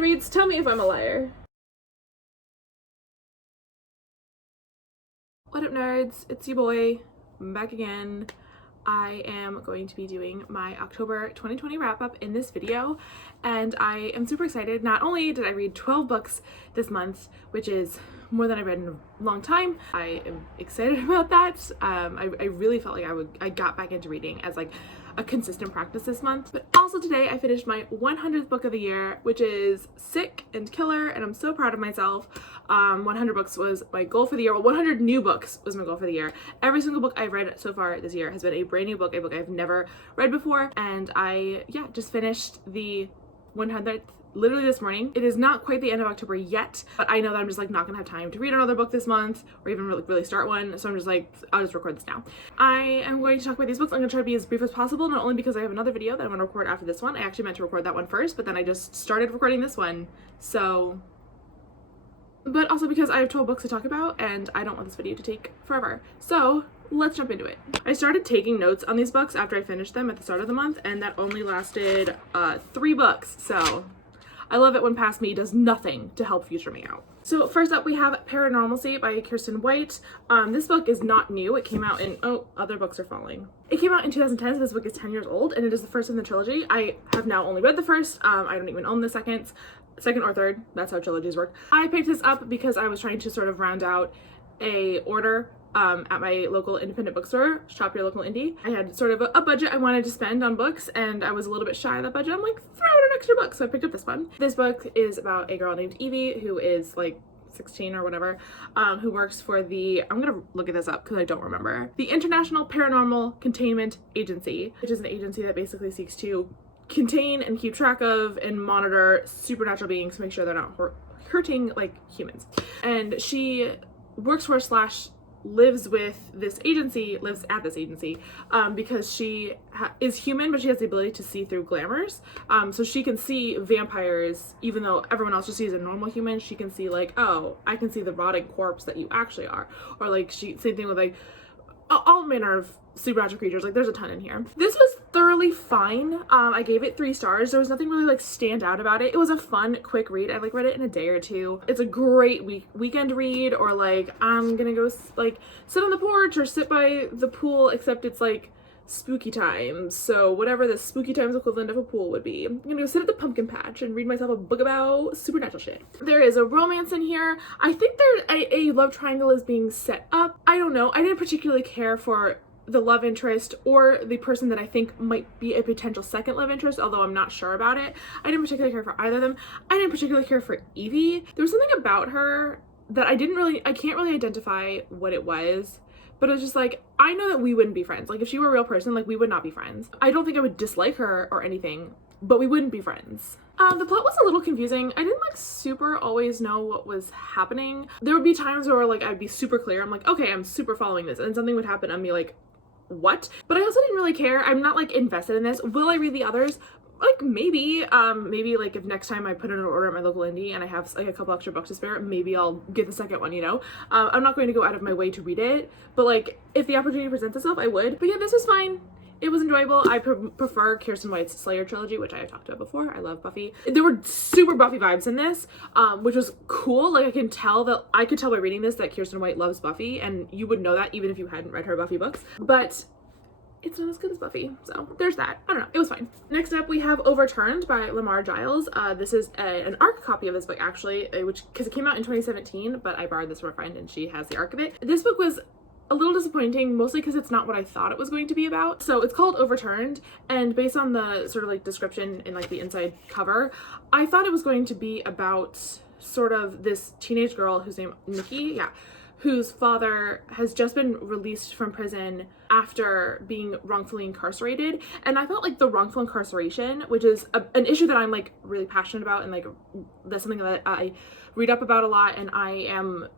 Goodreads, tell me if I'm a liar. What up, nerds? It's your boy. I'm back again. I am going to be doing my October 2020 wrap-up in this video, and I am super excited. Not only did I read 12 books this month, which is more than I've read in a long time, I am excited about that. I really felt like I got back into reading as like a consistent practice this month. But also today I finished my 100th book of the year, which is sick and killer, and I'm so proud of myself. 100 books was my goal for the year. Well, 100 new books was my goal for the year. Every single book I've read so far this year has been a brand new book, a book I've never read before, and I just finished the 100th literally this morning. It is not quite the end of October yet, but I know that I'm just like not gonna have time to read another book this month or even really start one, so I'm just like, I'll just record this now. I am going to talk about these books. I'm gonna try to be as brief as possible, not only because I have another video that I'm gonna record after this one. I actually meant to record that one first, but then I just started recording this one, so, but also because I have 12 books to talk about and I don't want this video to take forever. So let's jump into it. I started taking notes on these books after I finished them at the start of the month, and that only lasted 3 books, so I love it when past me does nothing to help future me out. So first up we have Paranormalcy by Kiersten White. This book is not new. It came out in, oh, other books are falling. It came out in 2010, so this book is 10 years old, and it is the first in the trilogy. I have now only read the first. I don't even own the second or third. That's how trilogies work. I picked this up because I was trying to sort of round out a order at my local independent bookstore, Shop Your Local Indie. I had sort of a budget I wanted to spend on books, and I was a little bit shy of that budget. I'm like, throw out an extra book, so I picked up this one. This book is about a girl named Evie who is like 16 or whatever, who works for the, I'm gonna look at this up because I don't remember, the International Paranormal Containment Agency, which is an agency that basically seeks to contain and keep track of and monitor supernatural beings to make sure they're not hurting like humans. And she works for / lives at this agency, because she is human, but she has the ability to see through glamours. So she can see vampires, even though everyone else just sees a normal human. She can see like, oh, I can see the rotting corpse that you actually are. Or like, same thing with like all manner of supernatural creatures. Like, there's a ton in here. This was thoroughly fine. I gave it 3 stars. There was nothing really like stand out about it. It was a fun, quick read. I like read it in a day or two. It's a great weekend read, or like I'm gonna go like sit on the porch or sit by the pool, except it's like spooky times, so whatever the spooky times equivalent of a pool would be. I'm gonna go sit at the pumpkin patch and read myself a book about supernatural shit. There is a romance in here. I think there a love triangle is being set up. I don't know. I didn't particularly care for the love interest or the person that I think might be a potential second love interest, although I'm not sure about it. I didn't particularly care for either of them. I didn't particularly care for Evie. There was something about her that I can't really identify what it was. But it was just like, I know that we wouldn't be friends. Like, if she were a real person, like, we would not be friends. I don't think I would dislike her or anything, but we wouldn't be friends. The plot was a little confusing. I didn't like super always know what was happening. There would be times where like I'd be super clear. I'm like, okay, I'm super following this, and something would happen and be like, what? But I also didn't really care. I'm not like invested in this. Will I read the others? Like maybe like if next time I put in an order at my local indie and I have like a couple extra bucks to spare, maybe I'll get the second one, you know? I'm not going to go out of my way to read it, but like if the opportunity presents itself, I would. But yeah, this was fine. It was enjoyable. I prefer Kiersten White's Slayer trilogy, which I have talked about before. I love Buffy. There were super Buffy vibes in this, which was cool. Like I could tell by reading this that Kiersten White loves Buffy, and you would know that even if you hadn't read her Buffy books. But it's not as good as Buffy, so there's that. I don't know, it was fine. Next up we have Overturned by Lamar Giles. This is an ARC copy of this book actually, because it came out in 2017, but I borrowed this from a friend and she has the ARC of it. This book was a little disappointing, mostly because it's not what I thought it was going to be about. So it's called Overturned, and based on the sort of like description in like the inside cover, I thought it was going to be about sort of this teenage girl whose name Nikki, whose father has just been released from prison after being wrongfully incarcerated. And I felt like the wrongful incarceration, which is an issue that I'm like really passionate about, and like that's something that I read up about a lot, and I am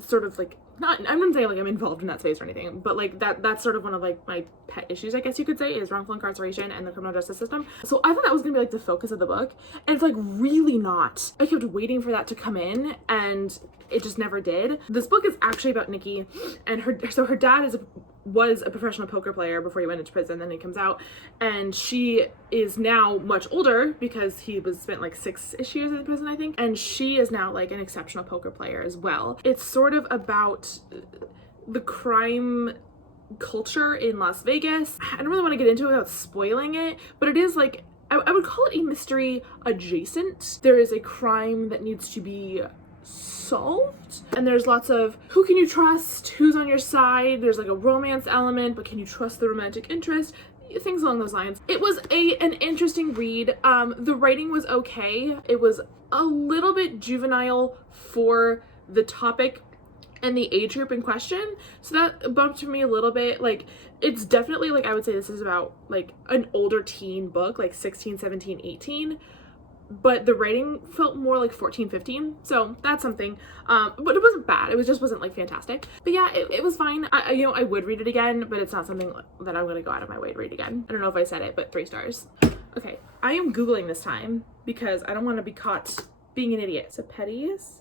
sort of like, I'm not saying like I'm involved in that space or anything, but like that's sort of one of like my pet issues, I guess you could say, is wrongful incarceration and the criminal justice system. So I thought that was gonna be like the focus of the book, and it's like really not. I kept waiting for that to come in, and it just never did. This book is actually about Nikki and her dad is was a professional poker player before he went into prison, then he comes out, and she is now much older because he was spent like 6-ish years in prison, I think, and she is now like an exceptional poker player as well. It's sort of about the crime culture in Las Vegas. I don't really want to get into it without spoiling it, but it is like, I would call it a mystery adjacent. There is a crime that needs to be solved, and there's lots of who can you trust, who's on your side. There's like a romance element, but can you trust the romantic interest, things along those lines. It was an interesting read. The writing was okay. It was a little bit juvenile for the topic and the age group in question, so that bumped me a little bit. Like, it's definitely, like, I would say this is about like an older teen book, like 16, 17, 18, but the writing felt more like 14, 15, so that's something. But it wasn't bad. It just wasn't like fantastic. But yeah, it was fine. I would read it again, but it's not something that I'm gonna go out of my way to read again. I don't know if I said it, but 3 stars. Okay, I am Googling this time because I don't want to be caught being an idiot. So Petties,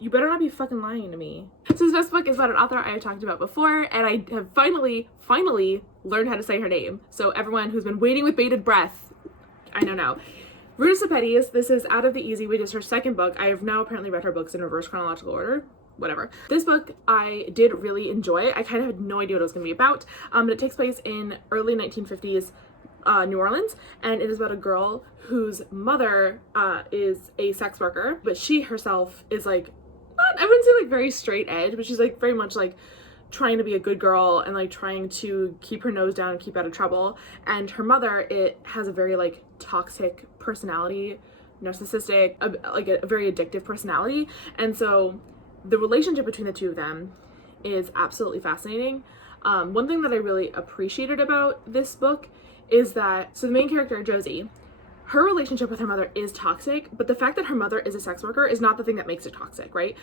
you better not be fucking lying to me. So this next book is about an author I have talked about before, and I have finally learned how to say her name. So everyone who's been waiting with bated breath, I don't know. Ruta Sepetys, this is Out of the Easy, which is her second book. I have now apparently read her books in reverse chronological order. Whatever. This book I did really enjoy. I kind of had no idea what it was going to be about, but it takes place in early 1950s New Orleans, and it is about a girl whose mother is a sex worker, but she herself is like, not, I wouldn't say like very straight edge, but she's like very much like trying to be a good girl and like trying to keep her nose down and keep out of trouble. And her mother, it has a very like toxic personality, narcissistic, like a very addictive personality. And so the relationship between the two of them is absolutely fascinating. One thing that I really appreciated about this book is that, so the main character, Josie, her relationship with her mother is toxic, but the fact that her mother is a sex worker is not the thing that makes it toxic, right?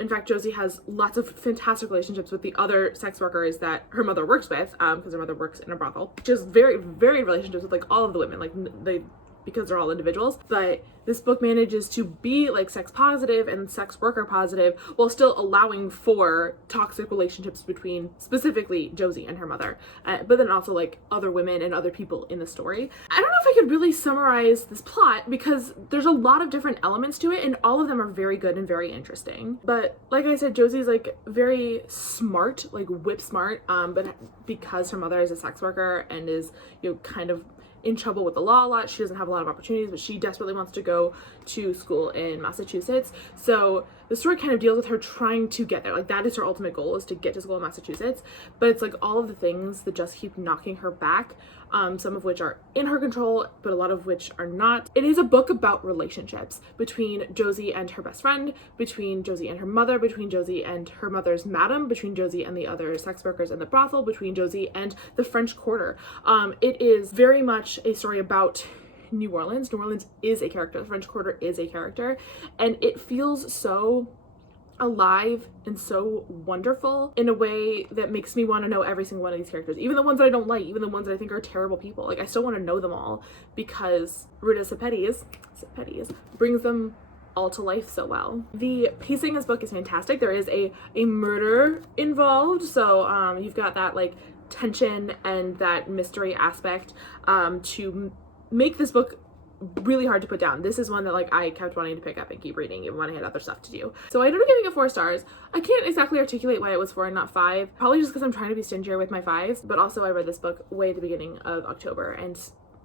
In fact, Josie has lots of fantastic relationships with the other sex workers that her mother works with, because her mother works in a brothel. Just very, very relationships with like all of the women, like because they're all individuals. But this book manages to be like sex positive and sex worker positive while still allowing for toxic relationships between specifically Josie and her mother, but then also like other women and other people in the story. I don't know if I could really summarize this plot because there's a lot of different elements to it and all of them are very good and very interesting. But like I said, Josie's like very smart, like whip smart, but because her mother is a sex worker and is, you know, kind of in trouble with the law a lot, she doesn't have a lot of opportunities, but she desperately wants to go to school in Massachusetts. So the story kind of deals with her trying to get there. Like, that is her ultimate goal, is to get to school in Massachusetts. But it's like all of the things that just keep knocking her back, some of which are in her control, but a lot of which are not. It is a book about relationships between Josie and her best friend, between Josie and her mother, between Josie and her mother's madam, between Josie and the other sex workers in the brothel, between Josie and the French Quarter. It is very much a story about New Orleans. New Orleans is a character. The French Quarter is a character, and it feels so alive and so wonderful in a way that makes me want to know every single one of these characters, even the ones that I don't like, even the ones that I think are terrible people. Like, I still want to know them all because Ruta Sepetys brings them all to life so well. The pacing in this book is fantastic. There is a murder involved, so you've got that like tension and that mystery aspect to make this book really hard to put down. This is one that like I kept wanting to pick up and keep reading even when I had other stuff to do. So I ended up giving it 4 stars. I can't exactly articulate why it was 4 and not 5. Probably just because I'm trying to be stingier with my 5s, but also I read this book way at the beginning of October, and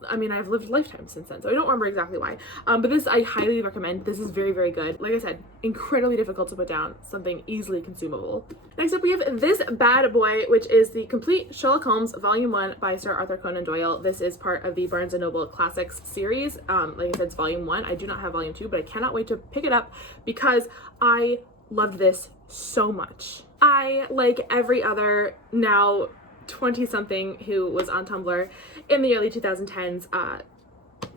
I mean, I've lived a lifetime since then, so I don't remember exactly why. But this I highly recommend. This is very, very good. Like I said, incredibly difficult to put down, something easily consumable. Next up, we have this bad boy, which is the Complete Sherlock Holmes Volume 1 by Sir Arthur Conan Doyle. This is part of the Barnes & Noble Classics series. Like I said, it's Volume 1. I do not have Volume 2, but I cannot wait to pick it up because I loved this so much. I, like every other now 20-something who was on Tumblr in the early 2010s,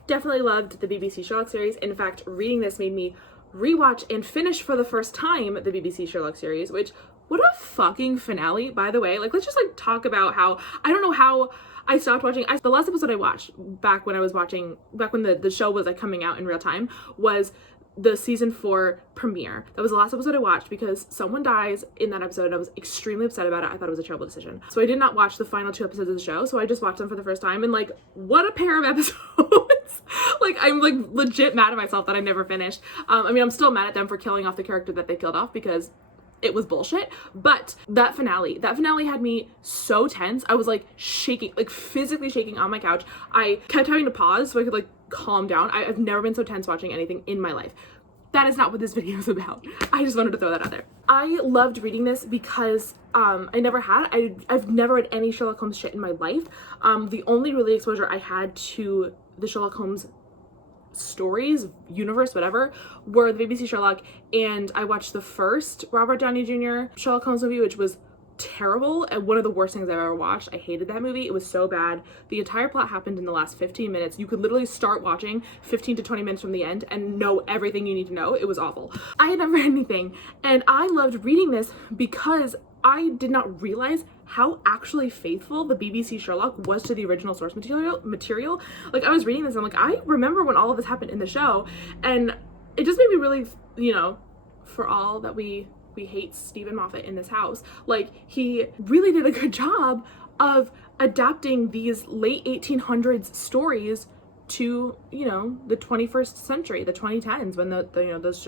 definitely loved the BBC Sherlock series. In fact, reading this made me rewatch and finish for the first time the BBC Sherlock series, which, what a fucking finale, by the way. Like, let's just like talk about how, I don't know how I stopped watching. The last episode I watched back when the show was like coming out in real time was the season 4 premiere. That was the last episode I watched because someone dies in that episode and I was extremely upset about it. I thought it was a terrible decision. So I did not watch the final 2 episodes of the show, so I just watched them for the first time, and like, what a pair of episodes. Like, I'm like legit mad at myself that I never finished. I mean, I'm still mad at them for killing off the character that they killed off because it was bullshit, but that finale had me so tense. I was like shaking, like physically shaking on my couch. I kept having to pause so I could like calm down. I've never been so tense watching anything in my life. That is not what this video is about. I just wanted to throw that out there. I loved reading this because I've never read any Sherlock Holmes shit in my life. The only really exposure I had to the Sherlock Holmes stories, universe, whatever, were the BBC Sherlock, and I watched the first Robert Downey Jr. Sherlock Holmes movie, which was terrible and one of the worst things I've ever watched. I hated that movie. It was so bad. The entire plot happened in the last 15 minutes. You could literally start watching 15 to 20 minutes from the end and know everything you need to know. It was awful. I had never read anything, and I loved reading this because I did not realize how actually faithful the BBC Sherlock was to the original source material. Like, I was reading this and I'm like, I remember when all of this happened in the show, and it just made me really, you know, for all that we hate Stephen Moffat in this house, like, he really did a good job of adapting these late 1800s stories to, you know, the 21st century, the 2010s, when the you know, those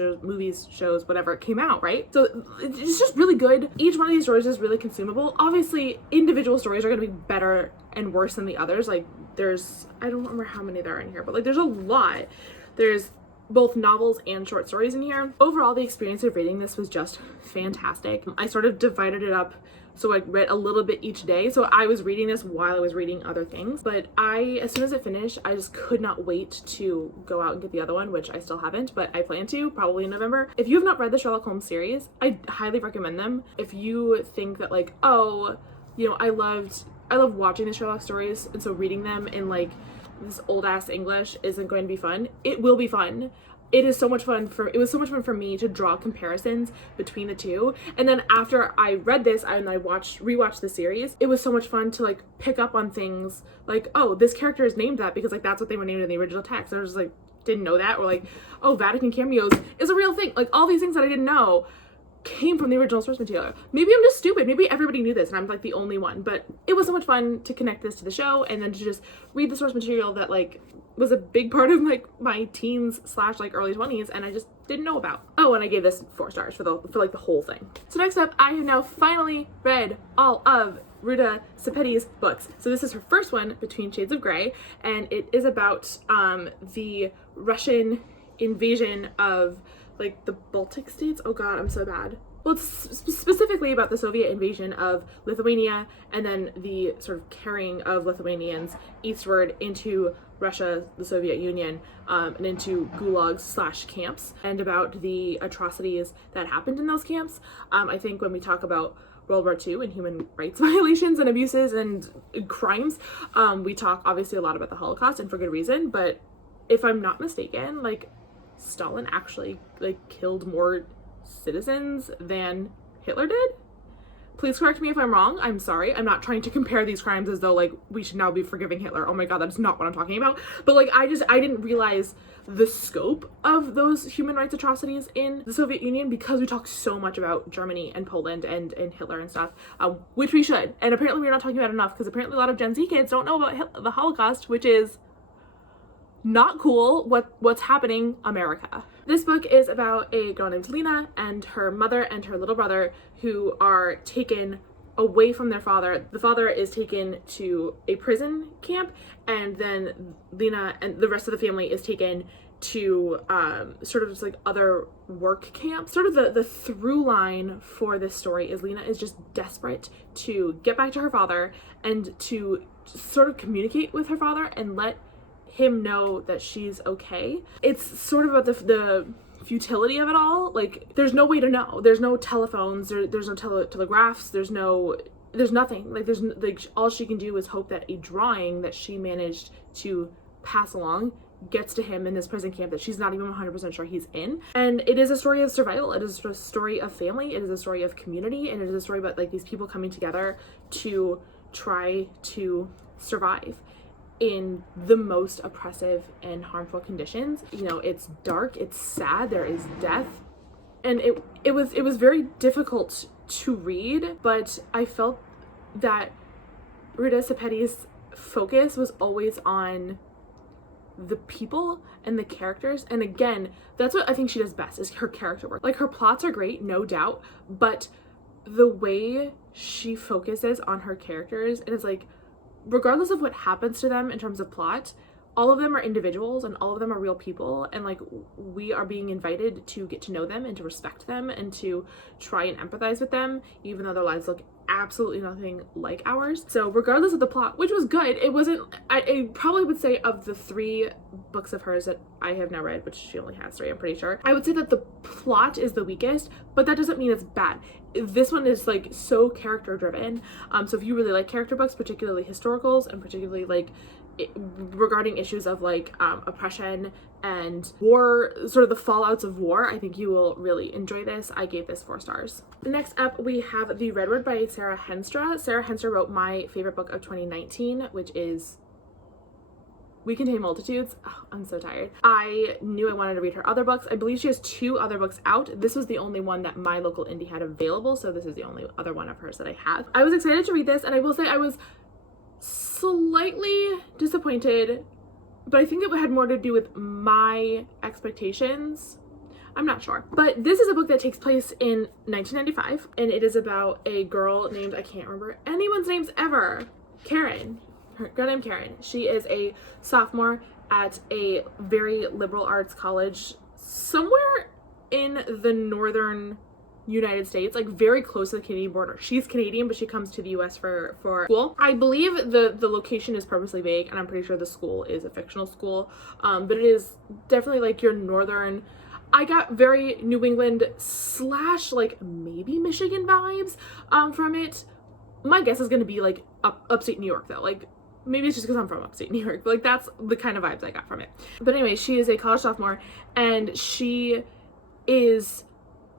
shows, whatever, came out, right? So it's just really good. Each one of these stories is really consumable. Obviously, individual stories are going to be better and worse than the others. Like, there's, I don't remember how many there are in here, but like, there's a lot. There's both novels and short stories in here. Overall, the experience of reading this was just fantastic. I sort of divided it up, so I read a little bit each day. So I was reading this while I was reading other things, but as soon as it finished, I just could not wait to go out and get the other one, which I still haven't, but I plan to, probably in November. If you have not read the Sherlock Holmes series, I highly recommend them. If you think that like, oh, you know, I love watching the Sherlock stories, and so reading them in like this old ass English isn't going to be fun, it will be fun. It was so much fun for me to draw comparisons between the two. And then after I read this and I rewatched the series, it was so much fun to like pick up on things like, oh, this character is named that because like that's what they were named in the original text. And I was just like, didn't know that. Or like, oh, Vatican cameos is a real thing. Like, all these things that I didn't know came from the original source material. Maybe I'm just stupid. Maybe everybody knew this and I'm like the only one, but it was so much fun to connect this to the show and then to just read the source material that like was a big part of like my teens / like early 20s and I just didn't know about. Oh, and I gave this 4 stars for like the whole thing. So next up, I have now finally read all of Ruta Sepetys' books. So this is her first one, Between Shades of Grey, and it is about the Russian invasion of like the Baltic states. Oh god, I'm so bad. Well, it's specifically about the Soviet invasion of Lithuania and then the sort of carrying of Lithuanians eastward into Russia, the Soviet Union, and into gulags / camps, and about the atrocities that happened in those camps. I think when we talk about World War II and human rights violations and abuses and crimes, we talk obviously a lot about the Holocaust, and for good reason, but if I'm not mistaken, like, Stalin actually like killed more citizens than Hitler did. Please correct me if I'm wrong. I'm sorry. I'm not trying to compare these crimes as though like we should now be forgiving Hitler. Oh my god, that's not what I'm talking about. But like I didn't realize the scope of those human rights atrocities in the Soviet Union because we talk so much about Germany and Poland and Hitler and stuff, which we should. And apparently we're not talking about enough because apparently a lot of Gen Z kids don't know about the Holocaust, which is not cool. What's happening, America. This book is about a girl named Lena and her mother and her little brother who are taken away from their father. The father is taken to a prison camp, and then Lena and the rest of the family is taken to sort of just like other work camps. Sort of the through line for this story is Lena is just desperate to get back to her father and to sort of communicate with her father and let him know that she's okay. It's sort of about the futility of it all. Like, there's no way to know. There's no telephones, there's no telegraphs, there's nothing. Like, there's like all she can do is hope that a drawing that she managed to pass along gets to him in this prison camp that she's not even 100% sure he's in. And it is a story of survival. It is a story of family. It is a story of community, and it is a story about like these people coming together to try to survive. in the most oppressive and harmful conditions. You know, it's dark, it's sad, there is death, and it was very difficult to read, but I felt that Rita Sepetty's focus was always on the people and the characters, and again, that's what I think she does best, is her character work. Like, her plots are great, no doubt, but the way she focuses on her characters, and it's like, regardless of what happens to them in terms of plot, all of them are individuals and all of them are real people, and like, we are being invited to get to know them and to respect them and to try and empathize with them, even though their lives look absolutely nothing like ours. So regardless of the plot, which was good, it wasn't, I probably would say, of the 3 books of hers that I have now read, which she only has 3, I'm pretty sure, I would say that the plot is the weakest, but that doesn't mean it's bad. This one is like so character driven. So if you really like character books, particularly historicals, and particularly like regarding issues of like oppression and war, sort of the fallouts of war, I think you will really enjoy this. I gave this 4 stars. Next up, we have The Redwood by Sarah Henstra. Sarah Henstra wrote my favorite book of 2019, which is We Contain Multitudes. Oh, I'm so tired. I knew I wanted to read her other books. I believe she has 2 other books out. This was the only one that my local indie had available, so this is the only other one of hers that I have. I was excited to read this, and I will say I was slightly disappointed, but I think it had more to do with my expectations. I'm not sure. But this is a book that takes place in 1995, and it is about a girl named, I can't remember anyone's names ever, Karen. Her girl named Karen. She is a sophomore at a very liberal arts college somewhere in the northern United States, like very close to the Canadian border. She's Canadian, but she comes to the US for school. I believe the location is purposely vague, and I'm pretty sure the school is a fictional school, but it is definitely like your northern, I got very New England / like maybe Michigan vibes from it. My guess is going to be like upstate New York though, like maybe it's just because I'm from upstate New York, but like that's the kind of vibes I got from it. But anyway, she is a college sophomore, and she is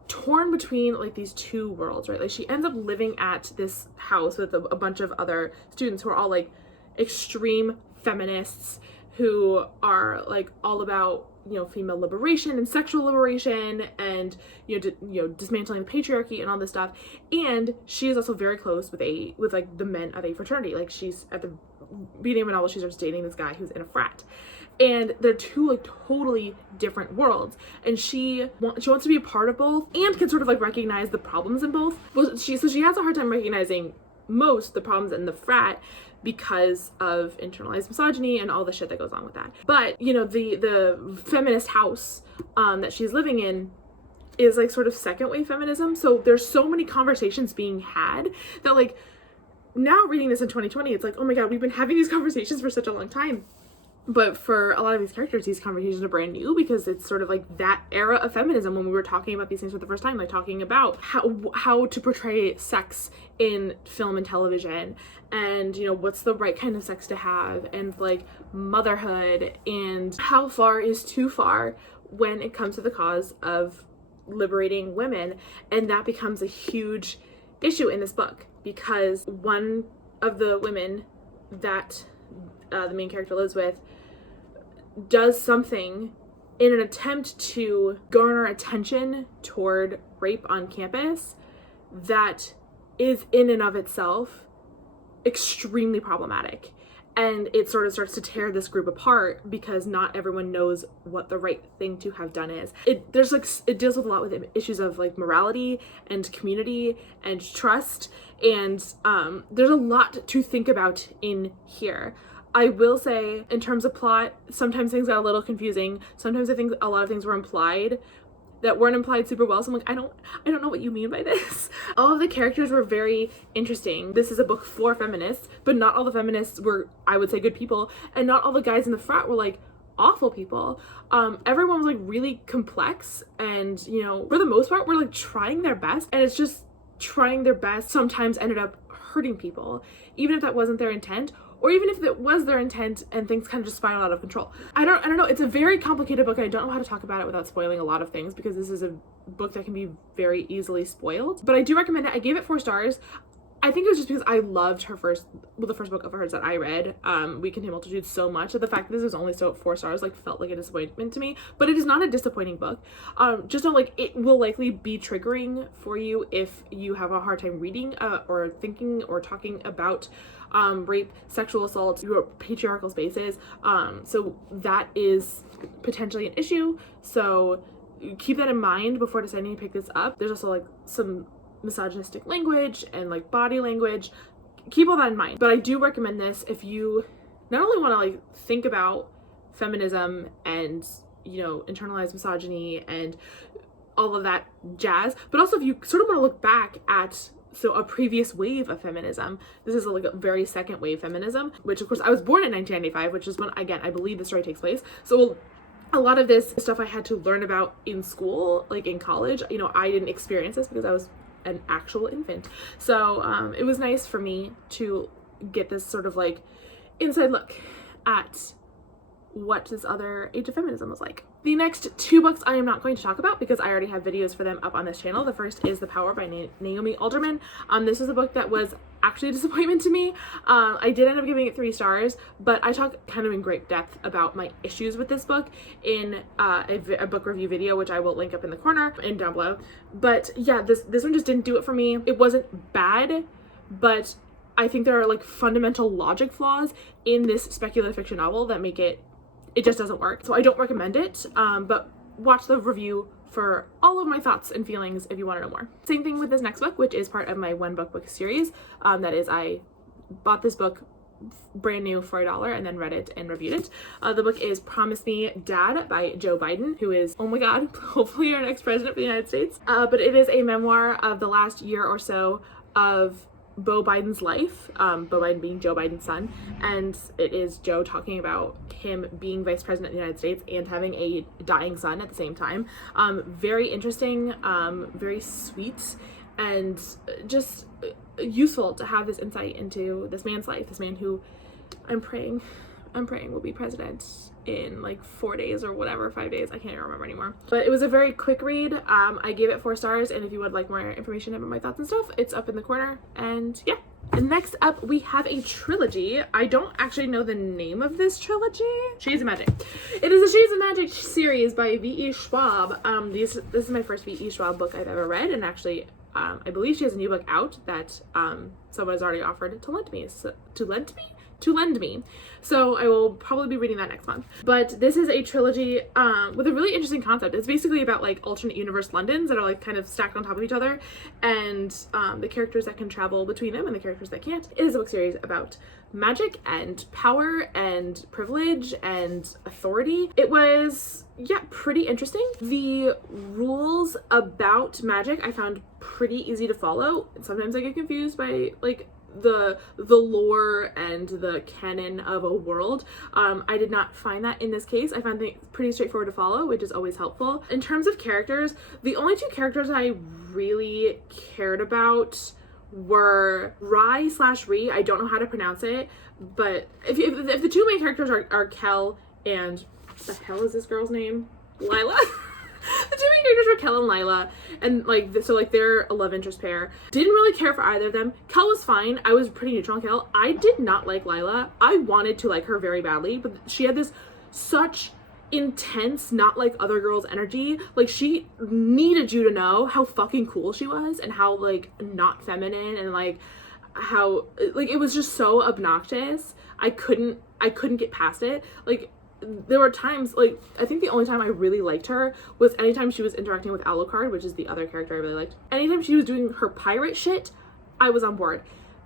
torn between like these 2 worlds, right? Like, she ends up living at this house with a bunch of other students who are all like extreme feminists who are like all about, you know, female liberation and sexual liberation, and you know, dismantling the patriarchy and all this stuff. And she is also very close with like the men of a fraternity. Like, she's at the beginning of the novel, she starts dating this guy who's in a frat, and they're 2 like totally different worlds, and she wants to be a part of both and can sort of like recognize the problems in both. Well, she has a hard time recognizing most the problems in the frat because of internalized misogyny and all the shit that goes on with that. But you know, the feminist house that she's living in is like sort of second wave feminism, so there's so many conversations being had that, like, now reading this in 2020, it's like, oh my god, we've been having these conversations for such a long time. But for a lot of these characters, these conversations are brand new, because it's sort of like that era of feminism when we were talking about these things for the first time, like talking about how to portray sex in film and television, and you know, what's the right kind of sex to have, and like motherhood, and how far is too far when it comes to the cause of liberating women. And that becomes a huge issue in this book, because one of the women that the main character lives with does something in an attempt to garner attention toward rape on campus that is in and of itself extremely problematic. And it sort of starts to tear this group apart, because not everyone knows what the right thing to have done is. It deals with a lot with issues of like morality and community and trust, and there's a lot to think about in here. I will say, in terms of plot, sometimes things got a little confusing. Sometimes I think a lot of things were implied that weren't implied super well. So I'm like, I don't know what you mean by this. All of the characters were very interesting. This is a book for feminists, but not all the feminists were, I would say, good people, and not all the guys in the frat were like awful people. Everyone was like really complex, and you know, for the most part, were like trying their best, and it's just trying their best sometimes ended up hurting people, even if that wasn't their intent, or even if it was their intent and things kind of just spiral out of control. I don't know. It's a very complicated book. I don't know how to talk about it without spoiling a lot of things, because this is a book that can be very easily spoiled. But I do recommend it. I gave it 4 stars. I think it was just because I loved the first book of hers that I read, We Contain Multitudes, so much that the fact that this was only still at 4 stars like felt like a disappointment to me. But it is not a disappointing book. Just like it will likely be triggering for you if you have a hard time reading or thinking or talking about rape, sexual assault, your patriarchal spaces. So that is potentially an issue. So keep that in mind before deciding to pick this up. There's also like some misogynistic language and like body language. Keep all that in mind. But I do recommend this if you not only want to like think about feminism and, you know, internalized misogyny and all of that jazz, but also if you sort of want to look back at a previous wave of feminism. This is like a very second wave feminism, which of course I was born in 1995, which is when, again, I believe the story takes place. So a lot of this stuff I had to learn about in school, like in college. You know, I didn't experience this because I was an actual infant. So it was nice for me to get this sort of like inside look at what this other age of feminism was like. The next 2 books I am not going to talk about because I already have videos for them up on this channel. The first is The Power by Naomi Alderman. This was a book that was actually a disappointment to me. I did end up giving it 3 stars, but I talk kind of in great depth about my issues with this book in a book review video, which I will link up in the corner and down below. But yeah, this one just didn't do it for me. It wasn't bad, but I think there are like fundamental logic flaws in this speculative fiction novel that make it just doesn't work. So I don't recommend it, but watch the review for all of my thoughts and feelings if you want to know more. Same thing with this next book, which is part of my 1 book series. That is, I bought this book brand new for $1 and then read it and reviewed it. The book is Promise Me Dad by Joe Biden, who is, oh my god, hopefully our next president of the United States. But it is a memoir of the last year or so of Beau Biden's life, Beau Biden being Joe Biden's son, and it is Joe talking about him being vice president of the United States and having a dying son at the same time. Very interesting, very sweet, and just useful to have this insight into this man's life, this man who I'm praying will be president in like 4 days or whatever, 5 days, I can't even remember anymore. But it was a very quick read. I gave it 4 stars, and if you would like more information about my thoughts and stuff, it's up in the corner. And yeah. And next up, we have a trilogy. I don't actually know the name of this trilogy. Shades of Magic. It is a Shades of Magic series by V.E. Schwab. This is my first V.E. Schwab book I've ever read, and actually I believe she has a new book out that someone has already offered to lend me. So I will probably be reading that next month. But this is a trilogy with a really interesting concept. It's basically about like alternate universe Londons that are like kind of stacked on top of each other, and the characters that can travel between them and the characters that can't. It is a book series about magic and power and privilege and authority. It was, yeah, pretty interesting. The rules about magic I found pretty easy to follow. Sometimes I get confused by like the lore and the canon of a world. I did not find that in this case. I found things pretty straightforward to follow, which is always helpful. In terms of characters, the only 2 characters I really cared about were Rye/Ree. I don't know how to pronounce it, but if the 2 main characters are Kel and the hell is this girl's name? Lila? The 2 main characters were Kel and Lila, and like so like they're a love interest pair. Didn't really care for either of them. Kel was fine. I was pretty neutral on Kel. I did not like Lila. I wanted to like her very badly, but she had this such intense, not like other girls energy. Like she needed you to know how fucking cool she was and how like not feminine and like how like it was just so obnoxious. I couldn't get past it. Like there were times, like, I think the only time I really liked her was anytime she was interacting with Alucard, which is the other character I really liked. Anytime she was doing her pirate shit, I was on board.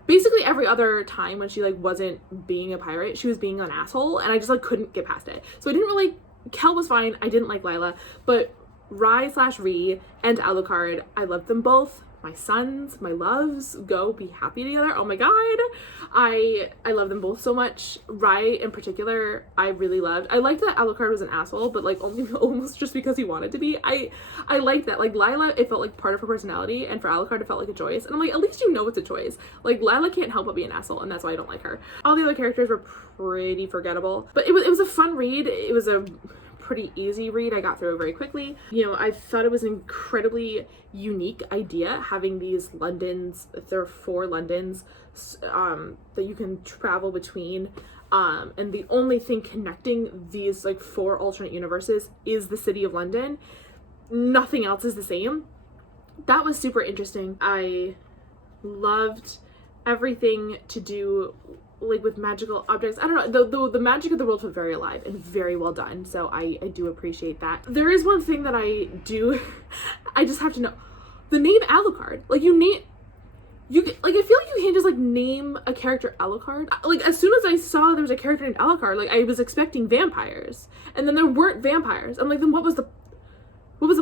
Basically every other time when she, like, wasn't being a pirate, she was being an asshole, and I just, like, couldn't get past it. So I didn't really... Kel was fine, I didn't like Lila, but Rye/Ree and Alucard, I loved them both. My sons, my loves, go be happy together. Oh my god. I love them both so much. Rye in particular, I really loved. I liked that Alucard was an asshole, but like only almost just because he wanted to be. I liked that. Like Lila, it felt like part of her personality, and for Alucard it felt like a choice. And I'm like, at least you know it's a choice. Like Lila can't help but be an asshole, and that's why I don't like her. All the other characters were pretty forgettable. But it was a fun read. It was a pretty easy read. I got through it very quickly. You know, I thought it was an incredibly unique idea having these Londons. There are 4 Londons that you can travel between. And the only thing connecting these like 4 alternate universes is the city of London. Nothing else is the same. That was super interesting. I loved everything to do like with magical objects. I don't know, the magic of the world felt very alive and very well done, so I do appreciate that. There is one thing that I do I just have to know. The name Alucard. Like, I feel like you can't just like name a character Alucard. Like, as soon as I saw there was a character named Alucard, like I was expecting vampires, and then there weren't vampires. I'm like, then what was the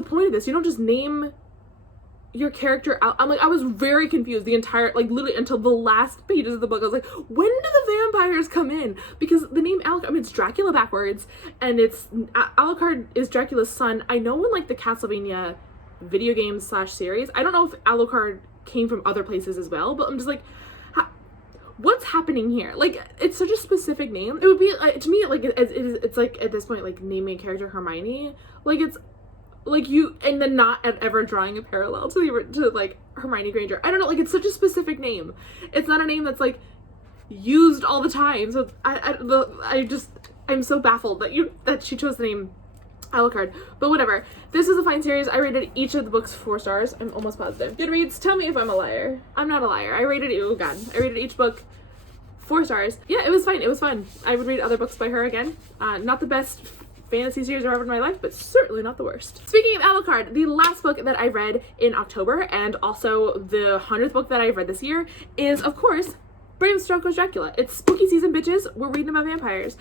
point of this? You don't just name your character out. I'm like, I was very confused the entire, like, literally until the last pages of the book. I was like, when do the vampires come in? Because the name Alucard, I mean, it's Dracula backwards, and it's Alucard is Dracula's son. I know in like the Castlevania video game / series, I don't know if Alucard came from other places as well, but I'm just like, what's happening here? Like, it's such a specific name. It would be to me like it's like at this point like naming a character Hermione. Like, it's like you, and then not ever drawing a parallel to like Hermione Granger. I don't know, like, it's such a specific name. It's not a name that's like used all the time. So I'm so baffled that she chose the name Alucard. But whatever. This is a fine series. I rated each of the books 4 stars. I'm almost positive. Goodreads, tell me if I'm a liar. I'm not a liar. I rated each book 4 stars. Yeah, it was fine. It was fun. I would read other books by her again. Not the best fantasy series I've ever in my life, but certainly not the worst. Speaking of Alucard, the last book that I read in October, and also the 100th book that I've read this year, is, of course, Bram Stoker's Dracula. It's spooky season, bitches. We're reading about vampires.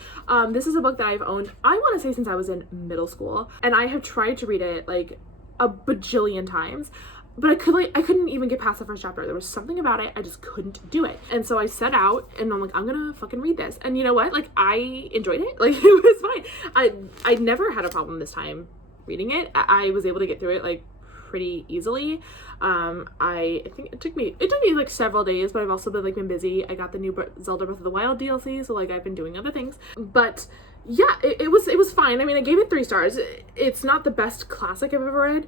This is a book that I've owned, I want to say, since I was in middle school, and I have tried to read it like a bajillion times, but I couldn't even get past the first chapter. There was something about it, I just couldn't do it. And so I set out and I'm like, I'm gonna fucking read this. And you know what? Like, I enjoyed it. Like, it was fine. I never had a problem this time reading it. I was able to get through it like pretty easily. I think it took me like several days, but I've also been busy. I got the new Zelda Breath of the Wild DLC, so like I've been doing other things. But yeah, it was fine. I mean, I gave it 3 stars. It's not the best classic I've ever read.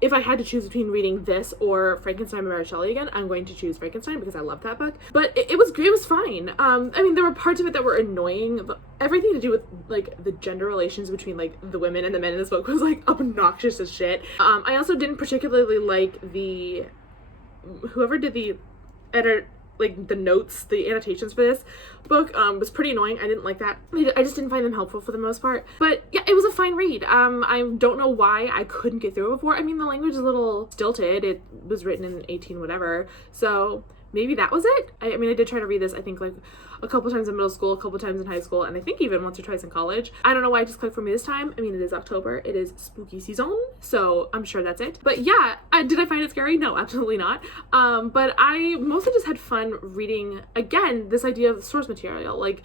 If I had to choose between reading this or Frankenstein by Mary Shelley again, I'm going to choose Frankenstein because I love that book. But it was great. It was fine. I mean, there were parts of it that were annoying, but everything to do with like the gender relations between like the women and the men in this book was like obnoxious as shit. I also didn't particularly like whoever did the edit, like the notes, the annotations for this book was pretty annoying. I didn't like that. I just didn't find them helpful for the most part. But yeah, it was a fine read. I don't know why I couldn't get through it before. I mean, the language is a little stilted. It was written in 18 whatever. So maybe that was it. I mean, I did try to read this, I think, like a couple times in middle school, a couple times in high school, and I think even once or twice in college. I don't know why it just clicked for me this time. I mean, it is October. It is spooky season, so I'm sure that's it. But yeah, did I find it scary? No, absolutely not. But I mostly just had fun reading, again, this idea of source material. Like,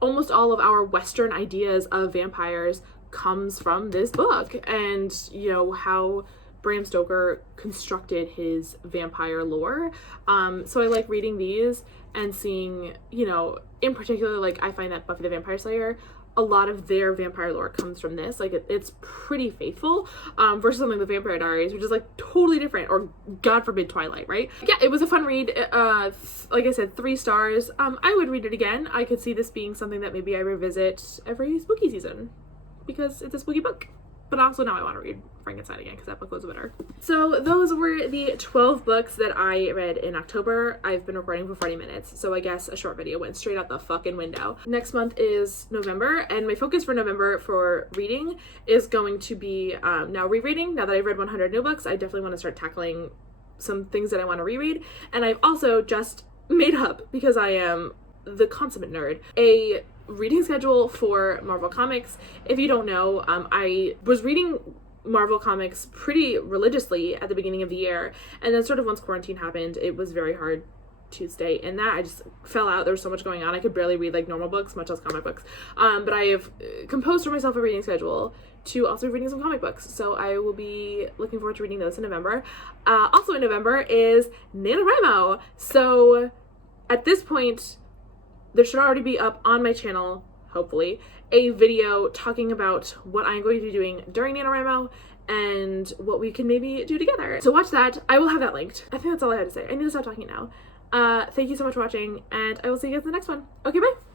almost all of our Western ideas of vampires comes from this book, and, you know, how Bram Stoker constructed his vampire lore. So I like reading these and seeing, you know, in particular, like, I find that Buffy the Vampire Slayer, a lot of their vampire lore comes from this. Like, it's pretty faithful, versus something like the Vampire Diaries, which is like totally different, or God forbid Twilight, right? Yeah, it was a fun read. Like I said, 3 stars. I would read it again. I could see this being something that maybe I revisit every spooky season because it's a spooky book. But also now I want to read Frankenstein again because that book was better. So those were the 12 books that I read in October. I've been recording for 40 minutes, so I guess a short video went straight out the fucking window. Next month is November, and my focus for November for reading is going to be now rereading. Now that I've read 100 new books, I definitely want to start tackling some things that I want to reread. And I've also just made up, because I am the consummate nerd, a reading schedule for Marvel Comics. If you don't know, I was reading Marvel Comics pretty religiously at the beginning of the year, and then sort of once quarantine happened, it was very hard to stay in that. I just fell out. There was so much going on. I could barely read like normal books, much less comic books. But I have composed for myself a reading schedule to also be reading some comic books, so I will be looking forward to reading those in November. Also in November is NaNoWriMo, so at this point, this should already be up on my channel, hopefully, a video talking about what I'm going to be doing during NaNoWriMo and what we can maybe do together. So watch that. I will have that linked. I think that's all I have to say. I need to stop talking now. Thank you so much for watching, and I will see you guys in the next one. Okay, bye!